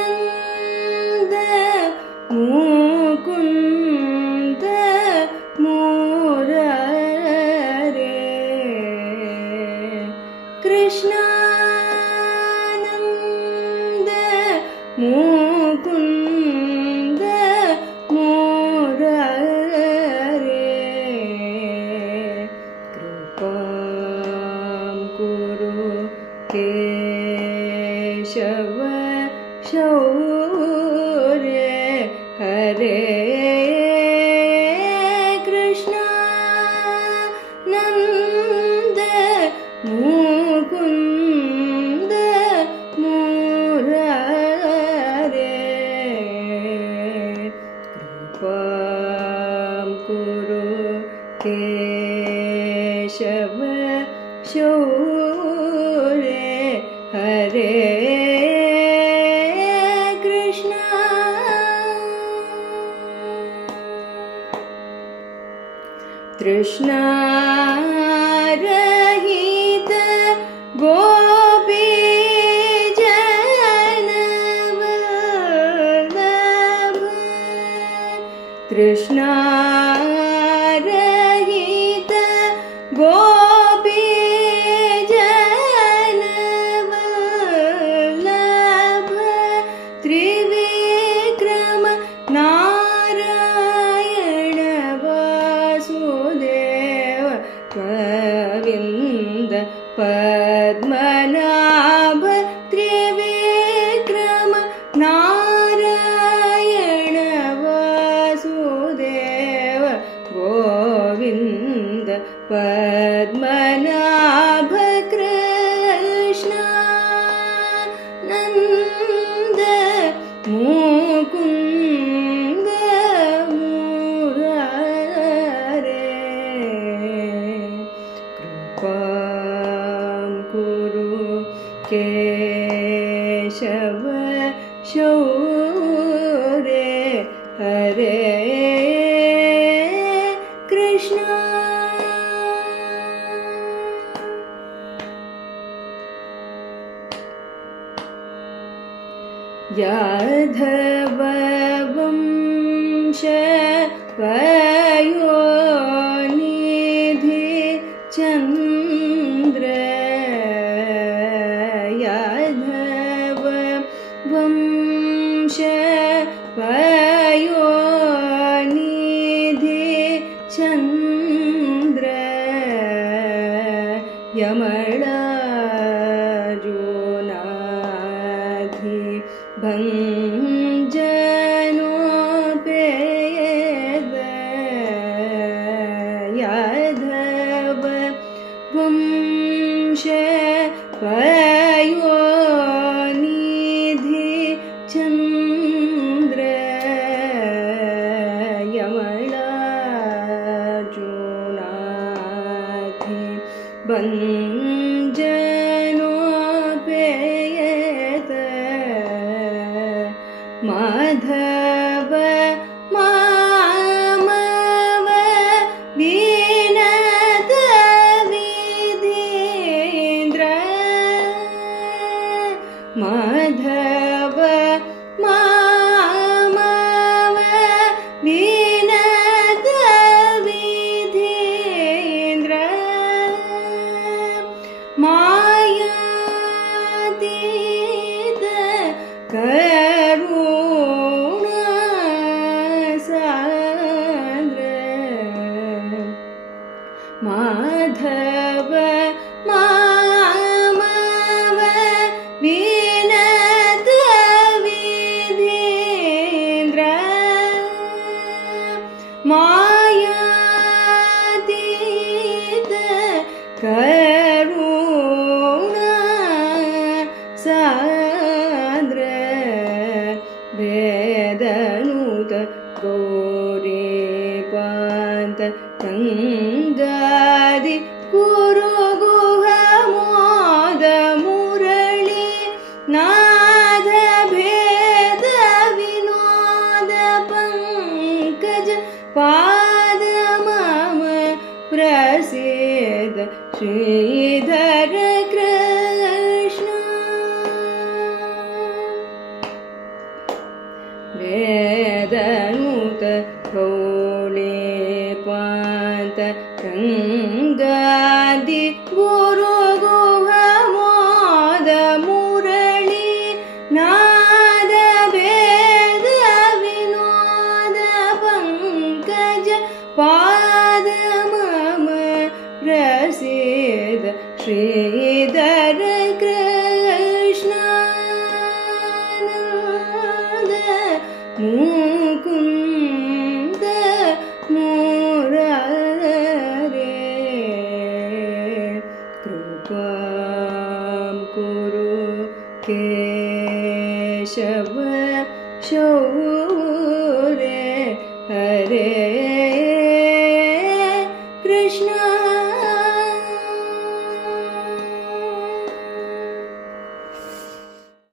कृष्णानन्द मुकुन्द मुरारे कृष्णानन्द मुकुन्द मुरारे कृपां कुरु केशव शौर्य हरे कृष्णानन्द मुकुन्द मुरारे कृपां कुरु केशव शौर्य हरे कृष्ण तृष्णारहित गोपी जनवल्लभ तृष्णारहित गोपी जनवल्लभ त्रिविक्रम नारायण वासुदेव गोविन्द पद्मनाभ त्रिविक्रम नारायण वासुदेव गोविन्द पद्मनाभ कृष्णानन्द मुकुन्द मुरारे कृपां कुरु केशव शौर्य हरे कृष्ण यादव वंश वयोनिधि चन्द्र यादव वंश वयोनिधि चन्द्र यमलार्जुनाधि भञ्जनोपेद यादव वंश वयोनिधि चन्द्र यमलार्जुनाधि भञ्जनोपेद माधव मामव विनत विधीन्द्र माधव मामव विनत विधीन्द्र मायातीत करुणा सान्द्र माधव मामव विनत विधीन्द्र मायातीत करुणा सान्द्र वेदनुत गौरीपान्त गङ्गादि गुरु गुह मोद मुरಳಿ नाद भेद विनोद पंकज पाद मम प्रसीद श्रीधर कृष्ण केशव शौर्य